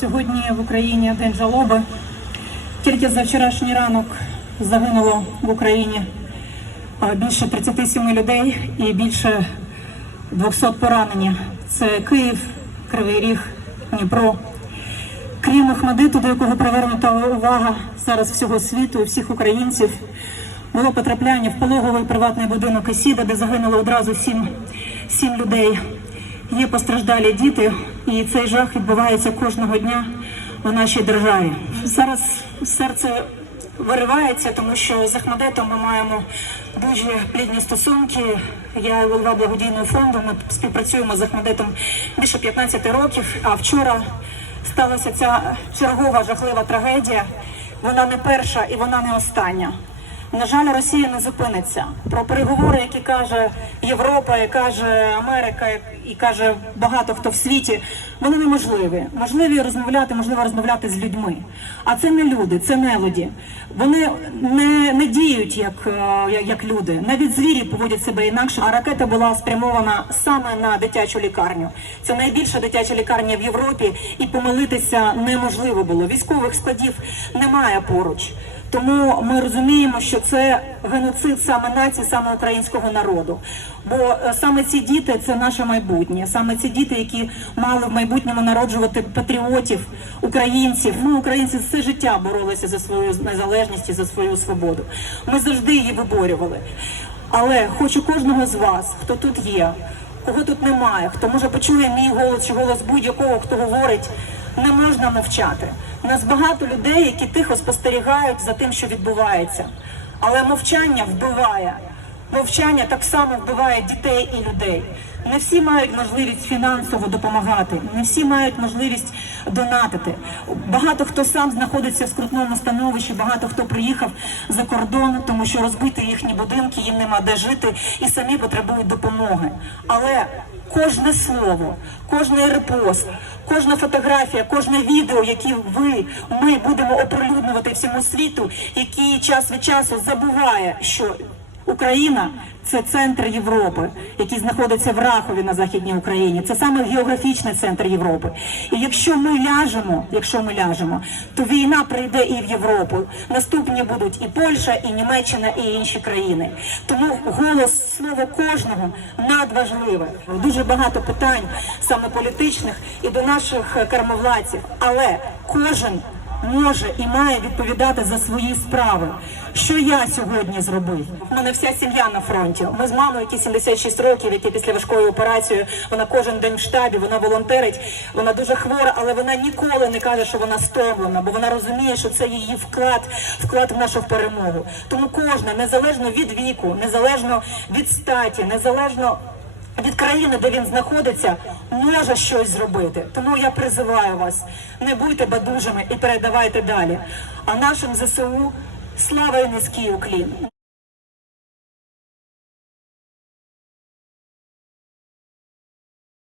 Сьогодні в Україні день жалоби. Тільки за вчорашній ранок загинуло в Україні більше 37 людей і більше 200 поранені. Це Київ, Кривий Ріг, Дніпро. Крім Ахмадиту, до якого привернута увага зараз всього світу і всіх українців, було потрапляння в пологовий приватний будинок Есіда, де загинуло одразу сім, сім людей. Є постраждалі діти, і цей жах відбувається кожного дня у нашій державі. Зараз серце виривається, тому що з Ахмадетом ми маємо дуже плідні стосунки. Я голова благодійного фонду. Ми співпрацюємо з Ахмадетом більше 15 років. А вчора сталася ця чергова жахлива трагедія. Вона не перша і вона не остання. На жаль, Росія не зупиниться. Про переговори, які каже Європа, і каже Америка, і каже багато хто в світі, вони неможливі. Можливі розмовляти, можливо розмовляти з людьми. А це не люди, це нелюді. Вони не, не діють як, е, як, як люди. Навіть звірі поводять себе інакше. А ракета була спрямована саме на дитячу лікарню. Це найбільша дитяча лікарня в Європі, і помилитися неможливо було. Військових складів немає поруч. Тому ми розуміємо, що це геноцид саме нації, саме українського народу. Бо е, саме ці діти це наше майбутнє, саме ці діти, які мали в майбутньому народжувати патріотів, українців. Ми, українці, все життя боролися за свою незалежність і за свою свободу. Ми завжди її виборювали. Але хочу кожного з вас, хто тут є, кого тут немає, хто може почує мій голос чи голос будь-якого, хто говорить. Не можна мовчати. У нас багато людей, які тихо спостерігають за тим, що відбувається. Але мовчання вбиває. Мовчання так само вбиває дітей і людей. Не всі мають можливість фінансово допомагати, не всі мають можливість донатити. Багато хто сам знаходиться в скрутному становищі, багато хто приїхав за кордон, тому що розбити їхні будинки, їм нема де жити і самі потребують допомоги. Але кожне слово, кожний репост, кожна фотографія, кожне відео, які ви ми будемо оприлюднювати всьому світу, який час від часу забуває, що Україна це центр Європи, який знаходиться в Рахові на західній Україні. Це саме географічний центр Європи. І якщо ми ляжемо, якщо ми ляжемо, то війна прийде і в Європу. Наступні будуть і Польща, і Німеччина, і інші країни. Тому голос слово кожного надважливе. Дуже багато питань саме політичних і до наших е, кермовладців, але кожен може і має відповідати за свої справи. Що я сьогодні зробив? У мене вся сім'я на фронті. Ми з мамою, які 76 років, які після важкої операції, вона кожен день в штабі, вона волонтерить, вона дуже хвора, але вона ніколи не каже, що вона стомлена, бо вона розуміє, що це її вклад, вклад в нашу перемогу. Тому кожна, незалежно від віку, незалежно від статі, незалежно. Від країни, де він знаходиться, може щось зробити. Тому я призиваю вас: не будьте бадужими і передавайте далі. А нашим ЗСУ слава і низький уклін.